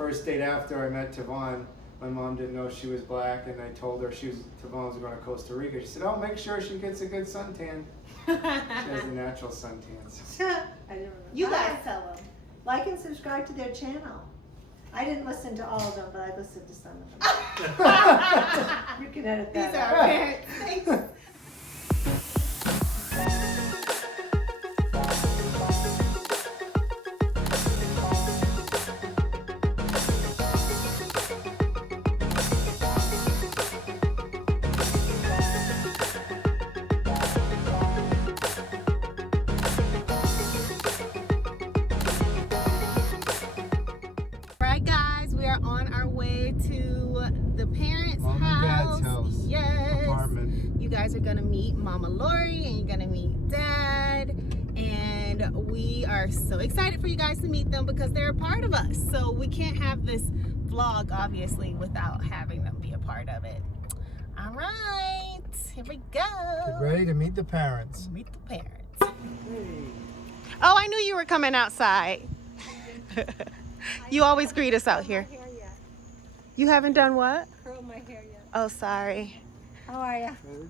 first date after I met Tvon, my mom didn't know she was black, and I told her Tvon was going to Costa Rica. She said, "Oh, make sure she gets a good suntan." She has a natural suntans. I don't know. You guys tell them. Like and subscribe to their channel. I didn't listen to all of them, but I listened to some of them. You can edit that. These are our parents. Thanks. On our way to the parents' Mom and Dad's house. Yes. Apartment. You guys are gonna meet Mama Lori and you're gonna meet Dad. And we are so excited for you guys to meet them because they're a part of us. So we can't have this vlog obviously without having them be a part of it. All right, here we go. Get ready to meet the parents. Meet the parents. Oh, I knew you were coming outside. You always greet us out here. You haven't done what? Curl my hair yet. Oh, sorry. How are you?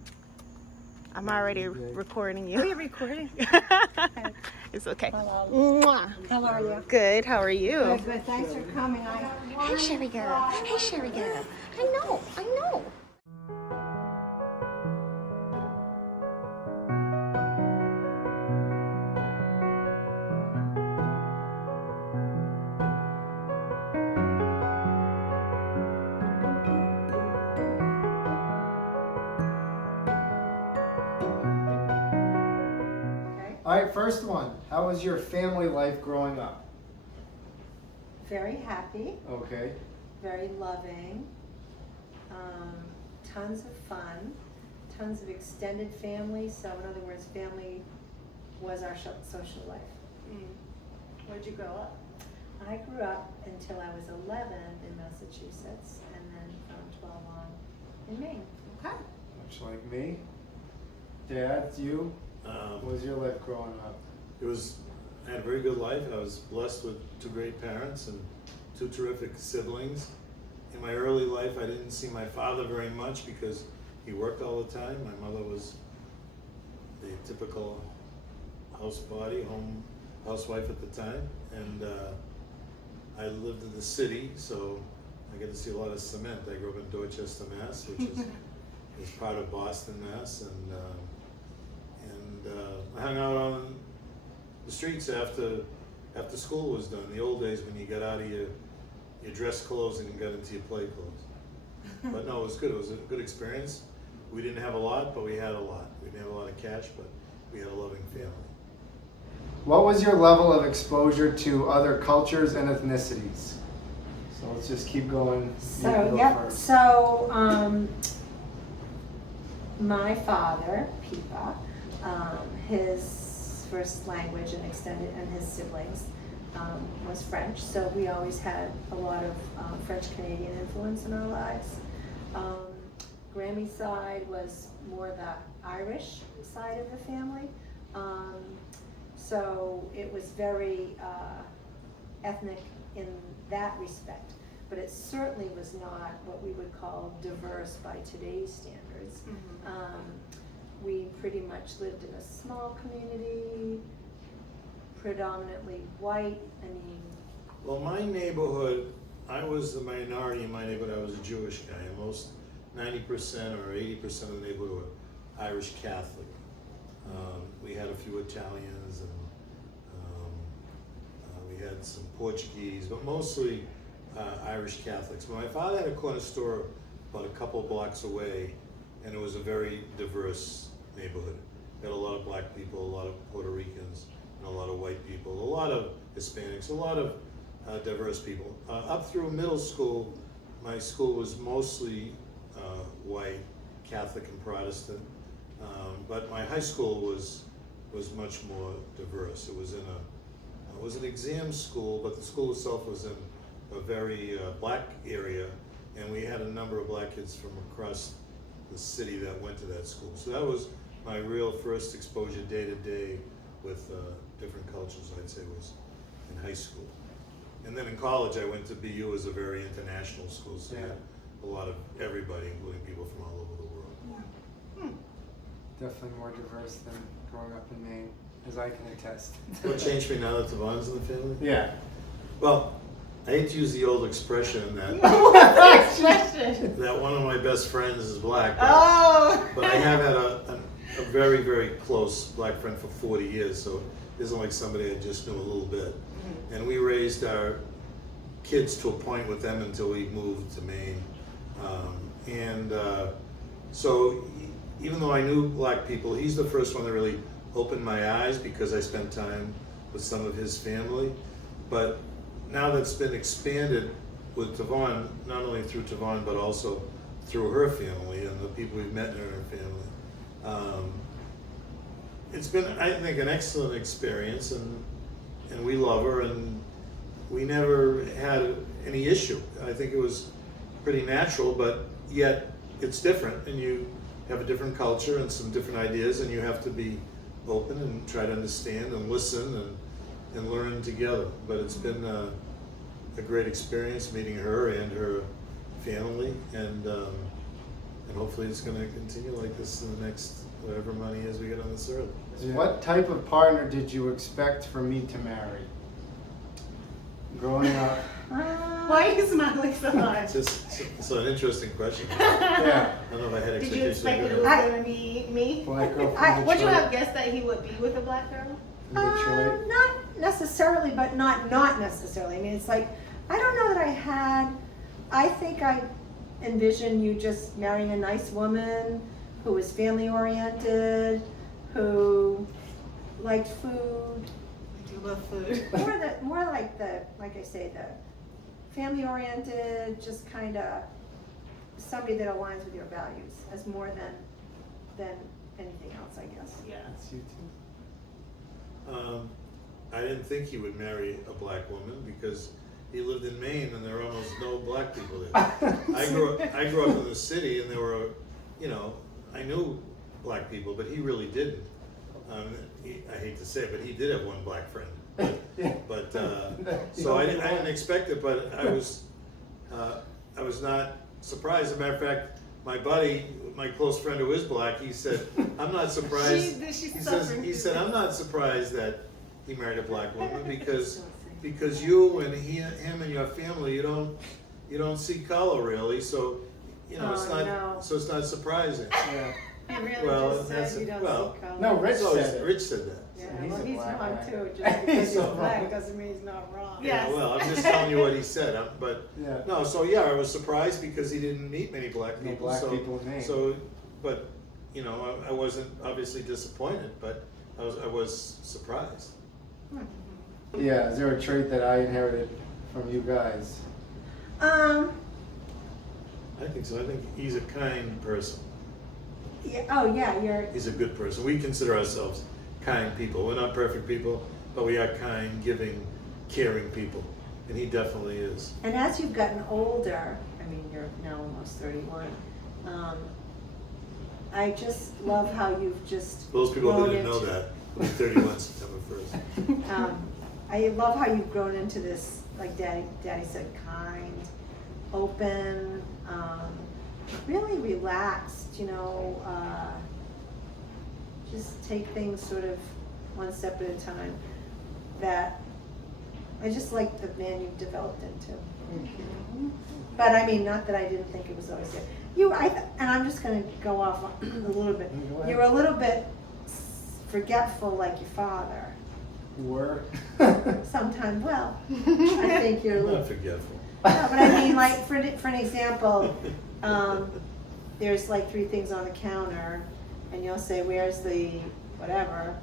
I'm already recording you. Are you recording? It's okay. Hello. Mwah. How are you? Good. How are you? Good, good. Thanks for coming. Hey, Sherry girl. Hey, Sherry girl. I know. I know. All right, first one. How was your family life growing up? Very happy, Okay. very loving, tons of fun, tons of extended family. So in other words, family was our social life. Where'd you grow up? I grew up until I was 11 in Massachusetts, and then from 12 on in Maine. Okay. Much like me. Dad, you? What was your life growing up? I had a very good life. I was blessed with two great parents and two terrific siblings. In my early life, I didn't see my father very much because he worked all the time. My mother was the typical housewife at the time. And I lived in the city, so I get to see a lot of cement. I grew up in Dorchester, Mass, which is part of Boston, Mass. And I hung out on the streets after school was done. The old days when you got out of your dress clothes and got into your play clothes. But no, it was good. It was a good experience. We didn't have a lot, but we had a lot. We didn't have a lot of cash, but we had a loving family. What was your level of exposure to other cultures and ethnicities? So let's just keep going. So, yep. So, my father, Pipa, his first language and his siblings was French. So we always had a lot of French Canadian influence in our lives. Grammy's side was more the Irish side of the family. So it was very ethnic in that respect. But it certainly was not what we would call diverse by today's standards. We pretty much lived in a small community, predominantly white. I mean, Well, my neighborhood, I was the minority in my neighborhood. I was a Jewish guy. And most 90% or 80% of the neighborhood were Irish Catholic. We had a few Italians, and we had some Portuguese, but mostly Irish Catholics. But my father had a corner store about a couple blocks away, and it was a very diverse neighborhood. We had a lot of black people, a lot of Puerto Ricans, and a lot of white people, a lot of Hispanics, a lot of diverse people. Up through middle school, my school was mostly white, Catholic and Protestant, but my high school was much more diverse. It was an exam school, but the school itself was in a very black area, and we had a number of black kids from across the city that went to that school. So that was my real first exposure day to day with different cultures, I'd say, was in high school. And then in college, I went to BU as a very international school, so Yeah. you had a lot of everybody, including people from all over the world. Definitely more diverse than growing up in Maine, as I can attest. What changed for me now that Tvon's in the family? Yeah. Well, I hate to use the old expression that that one of my best friends is black, but I have had a very, very close black friend for 40 years, so it isn't like somebody I just knew a little bit. And we raised our kids to a point with them until we moved to Maine. So even though I knew black people, he's the first one that really opened my eyes because I spent time with some of his family. But now that's been expanded with Tvon, not only through Tvon, but also through her family and the people we've met in her family. It's been, I think, an excellent experience, and we love her, and we never had any issue. I think it was pretty natural, but yet it's different, and you have a different culture and some different ideas, and you have to be open and try to understand and listen and learn together. But it's been a great experience meeting her and her family, and hopefully it's going to continue like this in the next whatever many years we get on this earth. What type of partner did you expect for me to marry? Growing up. Why are you smiling so much? It's an interesting question. Yeah. I don't know if I had Did you expect expectations. it was going to be me? Black girl from Would you Detroit. have guessed that he would be with a black girl? Detroit. Not necessarily, but not necessarily. I mean, it's like, I don't know that I had, I think I envisioned you just marrying a nice woman who was family oriented, who liked food. I do love food. More like I say, the family oriented, just kind of somebody that aligns with your values as more than anything else, I guess. Yeah. That's you too. I didn't think he would marry a black woman because he lived in Maine and there are almost no black people there. I grew up in the city and there were, I knew black people, but he really didn't. I hate to say it, but he did have one black friend. But so I didn't expect it, but I was not surprised. As a matter of fact, my buddy, my close friend who is black, he said, "I'm not surprised." He said, "I'm not surprised that he married a black woman because you and him and your family, you don't see color really, so it's not surprising." Yeah. He really Well, just that's said you don't well, see color. No, Rich said it. Rich said that. Yeah, He's well, a he's black wrong guy. too. Just because he's so black wrong. doesn't mean he's not wrong. Yes. Yeah, well, I'm just telling you what he said. But Yeah. no, so yeah, I was surprised because he didn't meet many black No people. black so, people in Maine. So, but I wasn't obviously disappointed, but I was surprised. Yeah, is there a trait that I inherited from you guys? I think so. I think he's a kind person. Yeah, oh yeah, you're. He's a good person. We consider ourselves kind people. We're not perfect people, but we are kind, giving, caring people, and he definitely is. And as you've gotten older, I mean, you're now almost 31. I just love how you've just. Those people grown didn't know into- that. It'll be 31 September 1st. I love how you've grown into this, like Daddy said, kind, open, really relaxed. Just take things sort of one step at a time. That I just like the man you've developed into. But I mean, not that I didn't think it was always there. And I'm just going to go off a little bit. Go ahead. You're a little bit forgetful, like your father. You were? Sometimes, well, I think you're a I'm little. not forgetful. No, but I mean, like for an example, there's like 3 things on the counter, and you'll say, "Where's the whatever?"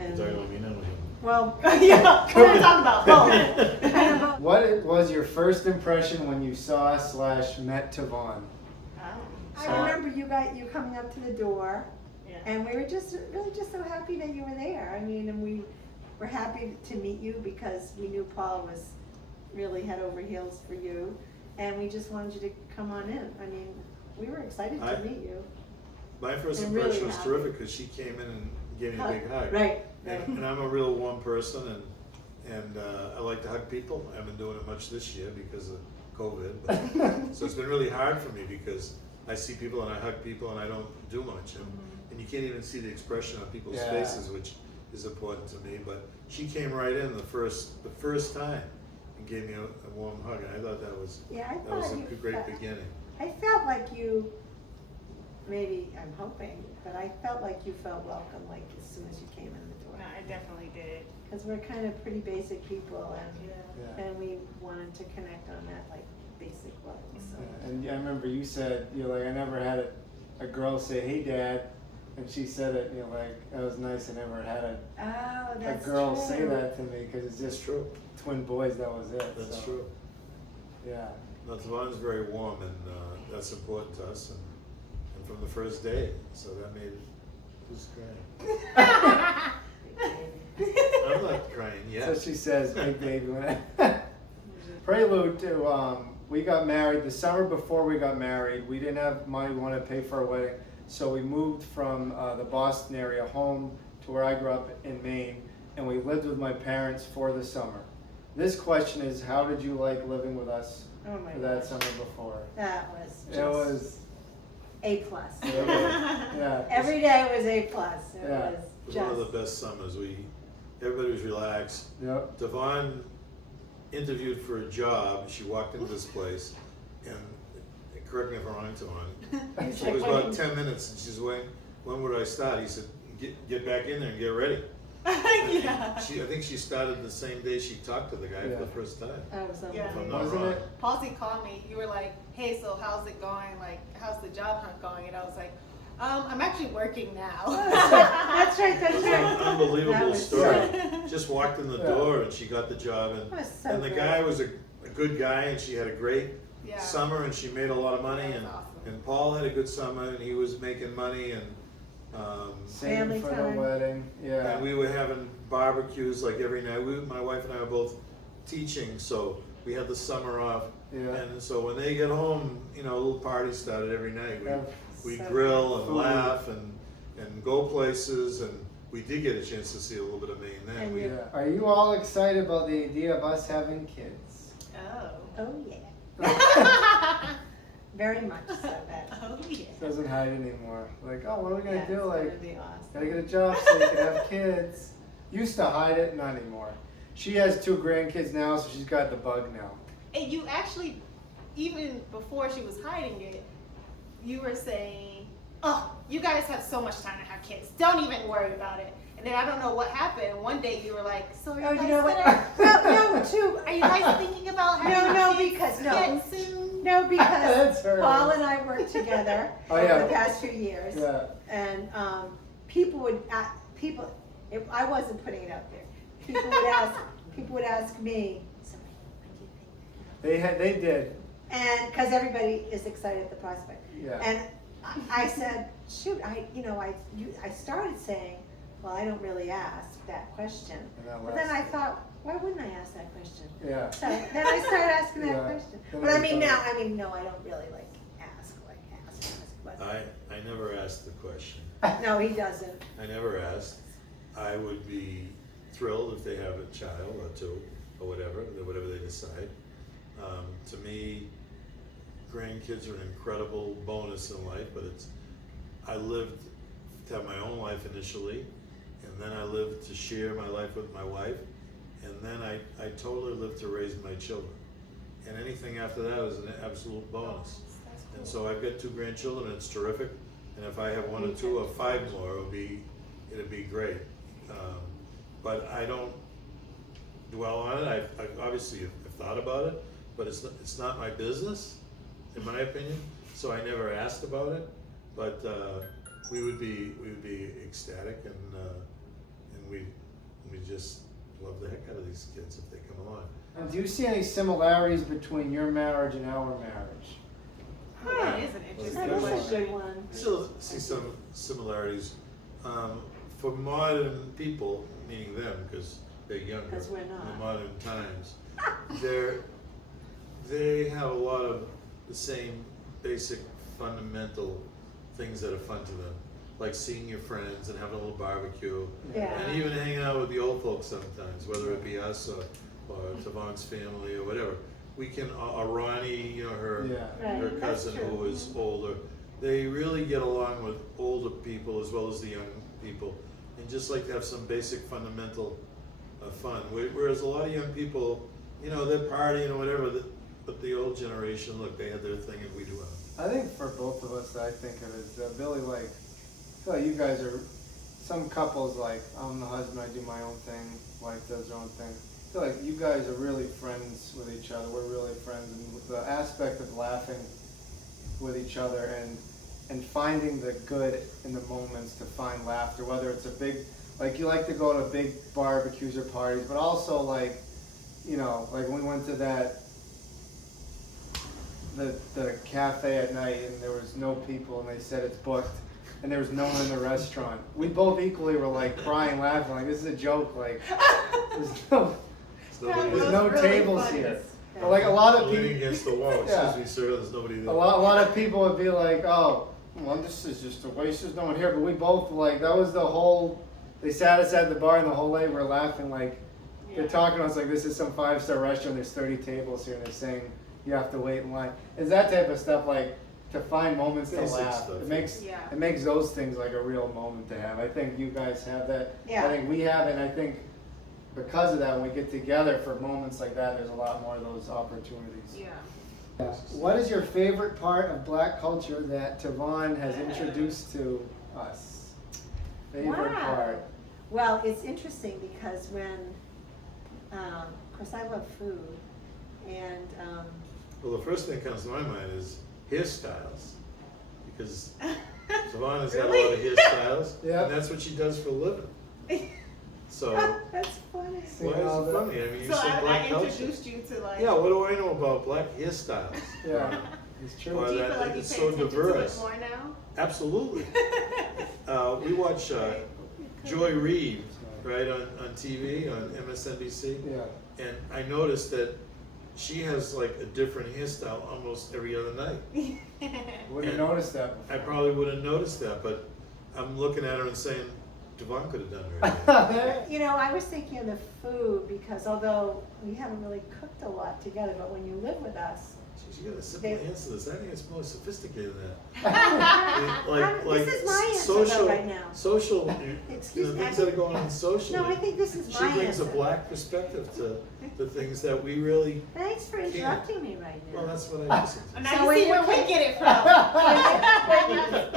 And Sorry, let me know. well, Yeah, we're going to talk about both. kind of. What was your first impression when you saw / met Tvon? I remember you coming up to the door, Yeah. and we were just really just so happy that you were there. I mean, and we were happy to meet you because we knew Paul was really head over heels for you, and we just wanted you to come on in. I mean, we were excited to meet you. My first I'm really impression was happy. terrific because she came in and gave me a big hug. Right. And I'm a real warm person, And I like to hug people. I haven't been doing it much this year because of COVID. But, so it's been really hard for me because I see people and I hug people and I don't do much. And you can't even see the expression on people's faces, which is important to me. But she came right in the first time and gave me a warm hug. And I thought that was a great beginning. I felt like you, maybe, I'm hoping, but I felt like you felt welcome like as soon as you came in the door. No, I definitely did. Because we're kind of pretty basic people and we wanted to connect on that like basic level. So. And I remember you said, you're like, I never had a girl say, hey Dad, and she said it, you're like, that was nice, I never had a girl say that to me, because it's just true. Twin boys, that was it. That's so. true. Yeah. No, Tvon's very warm, and that's important to us, and from the first day, so that made it. Who's crying? I'm not crying yet. So she says, big baby. Prelude to, we got married the summer before we got married. We didn't have money, we wanted to pay for a wedding, so we moved from the Boston area home to where I grew up in Maine, and we lived with my parents for the summer. This question is, how did you like living with us for that summer before? That was just it was A+. yeah. Every day was A+. It was It was just one of the best summers. Everybody was relaxed. Yep. Devon interviewed for a job. She walked into this place, and correct me if I'm wrong, Devon. He's It like, was "What about do you-" 10 minutes, and she's waiting. When would I start? He said, get back in there and get ready. Yeah. I think she started the same day she talked to the guy for the first time. That was Yeah. If I'm unbelievable. not Wasn't wrong. it? Palsy called me. You were like, hey, so how's it going? Like, how's the job hunt going? And I was like, I'm actually working now. That's right, It that's was right. an unbelievable That was story. so- Just walked in the door and she got the job, That was so and the great. guy was a good guy, and she had a great Yeah. summer, and she made a lot of money, That was and awesome. and Paul had a good summer, and he was making money, and Saving Family for time. the wedding. Yeah. and we were having barbecues like every night. My wife and I were both teaching, so we had the summer off. Yeah. And so when they get home, a little party started every night. We So grill and Food. laugh and go places, and we did get a chance to see a little bit of Maine then. And We, you- Yeah. Are you all excited about the idea of us having kids? Oh. Oh, yeah. Very much so, that. Oh, yeah. Doesn't hide anymore. Like, oh, what are we gonna That's do? Like, gonna be awesome. gotta get a job so you can have kids. Used to hide it, not anymore. She has 2 grandkids now, so she's got the bug now. And you actually, even before she was hiding it, you were saying, oh, you guys have so much time to have kids. Don't even worry about it. And then I don't know what happened. One day you were like, so are you Oh, guys you know what? gonna- No, too. Are you guys thinking about having No, kids because yet soon? No, because That's her. Paul and I worked together Oh, over yeah. the past few years. Yeah. And people would, if I wasn't putting it out there, people would ask me, so when do you think? They did. And, because everybody is excited at the prospect. Yeah. And I said, shoot, I started saying, well, I don't really ask that question. And that But then I lasted. thought, why wouldn't I ask that question? Yeah. So then I started asking that Yeah. question. Then But I I mean, thought- no, I don't really ask. But I never asked the question. no, he doesn't. I never asked. I would be thrilled if they have a child or 2 or whatever they decide. To me, grandkids are an incredible bonus in life, but I lived to have my own life initially, and then I lived to share my life with my wife, and then I totally lived to raise my children. And anything after that is an absolute bonus. And so I've got 2 grandchildren, and it's terrific. And if I have 1 or 2 or 5 more, it'd be great. But I don't dwell on it. I obviously have thought about it, but it's not my business, in my opinion. So I never asked about it. But we would be ecstatic, and we just love the heck out of these kids if they come along. And do you see any similarities between your marriage and our marriage? That is an interesting That is a question. good one. I still see some similarities. For modern people, meaning them, because they're younger, 'Cause we're in the not. modern times, they have a lot of the same basic fundamental things that are fun to them. like seeing your friends and having a little barbecue. Yeah. And even hanging out with the old folks sometimes, whether it be us or Tvon's family or whatever. We can, Ronnie, you know, her Right, her that's cousin true. who is older, they really get along with older people as well as the young people, and just like to have some basic fundamental fun. Whereas a lot of young people, you know, they're partying or whatever, but the old generation, look, they had their thing and we do ours. I think for both of us, I think of it as Billy, like, I feel like you guys are, some couples, like, I'm the husband, I do my own thing, wife does her own thing. I feel like you guys are really friends with each other, we're really friends, and with the aspect of laughing with each other and finding the good in the moments to find laughter, whether it's a big, like you like to go to big barbecues or parties, but also like, you know, like when we went to that, the cafe at night and there was no people and they said it's booked and there was no one in the restaurant. We both equally were like crying, laughing, like this is a joke, like there's no really tables funny. here. But like a lot of Leaning people, against the wall, excuse me, sir, there's nobody there. a lot of people would be like, oh, well, this is just a waste, there's no one here. But we both like, that was the whole, they sat us at the bar and the whole day we're laughing like, they're talking to us like this is some 5-star restaurant, there's 30 tables here and they're saying you have to wait in line. It's that type of stuff, like to find moments to Basic laugh. stuff. It makes those things like a real moment to have. I think you guys have that. Yeah. I think we have it, and I think because of that, when we get together for moments like that, there's a lot more of those opportunities. Yeah. What is your favorite part of Black culture that Tvon has introduced to us? Favorite Wow. part? Well, it's interesting because when, of course, I love food, and Well, the first thing that comes to my mind is hairstyles, because Tvon has had a lot of hairstyles, Yeah. and that's what she does for a living. So, that's funny. See, why is all it the- funny? I mean, you So said I black culture. introduced you to like. Yeah, what do I know about black hairstyles? Yeah, it's true. Well, Do you that- feel like you it's pay so attention to diverse. it more now? Absolutely. We watch Joy Reid, right, on TV, on MSNBC, Yeah. and I noticed that she has like a different hairstyle almost every other night. Wouldn't And have noticed that I before. probably would have noticed that, but I'm looking at her and saying, Tvon could have done her. You know, I was thinking of the food because although we haven't really cooked a lot together, but when you live with us, She got a simple They- answer to this. I think it's more sophisticated than that. this is my answer though right now. Social, Excuse the me, things that are going on socially. No, I think this is She my brings answer. a black perspective to the things that we really, Thanks for interrupting me right now. well, that's what I listen to. Now So you when see you where we can- get it from.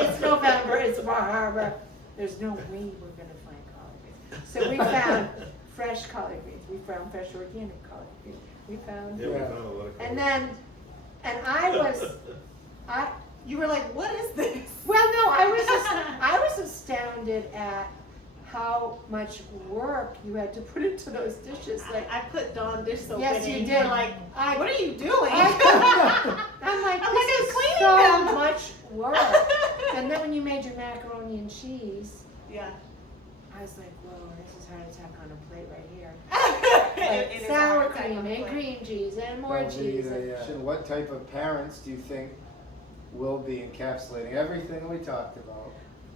It's November, it's Barbara. There's no way we're gonna find collard greens. So we found fresh collard greens, we found fresh organic collard greens, we found, Yeah, we Yeah. found a lot of. and then, and I, You were like, what is this? well, no, I was astounded at how much work you had to put into those dishes, like. I put Dawn dish soap Yes, in it. you and did. You're like, I- what are you doing? I'm like, I'm this like, is I'm cleaning so them. much work. And then when you made your macaroni and cheese, Yeah. I was like, whoa, this is heart attack on a plate right here. It Like is sour hard to cream take and on cream cheese and more Well, cheese. What type of parents do you think will be encapsulating everything we talked about?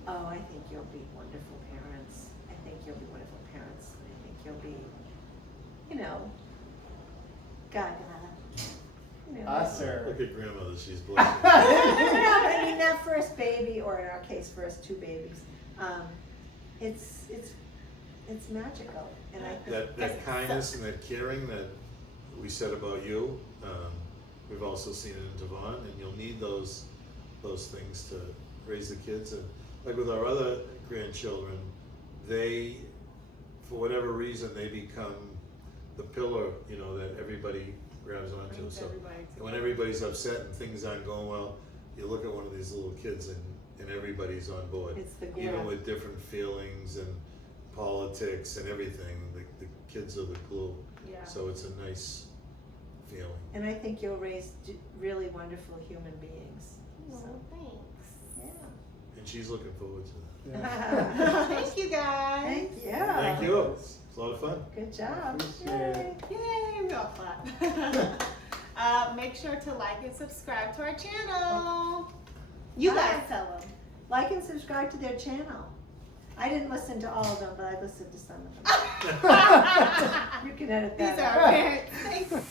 Oh, I think you'll be wonderful parents. I think you'll be wonderful parents. I think you'll be, you know, gaga. You know. Us or? Look at grandmother, she's blushing. No, I mean that first baby, or in our case, first two babies. It's magical, and I think That kindness and that caring that we said about you, we've also seen it in Tvon, and you'll need those things to raise the kids. And like with our other grandchildren, they, for whatever reason, they become the pillar, you know, that everybody grabs onto. Brings So everybody when everybody's upset and things aren't going well, you look at one of these little kids and everybody's on board. it's the glue. Even with different feelings and politics and everything, the kids are the glue. Yeah. So it's a nice feeling. And I think you'll raise really wonderful human beings. So, Thanks. yeah. And she's looking forward to that. Yeah. Thank you guys. Thank you. Thank you. It's a lot of fun. Good job. Appreciate it. Yay, we all clap. Make sure to like and subscribe to our channel. You guys tell them. Like and subscribe to their channel. I didn't listen to all of them, but I listened to some of them. You can edit These that are out. our parents.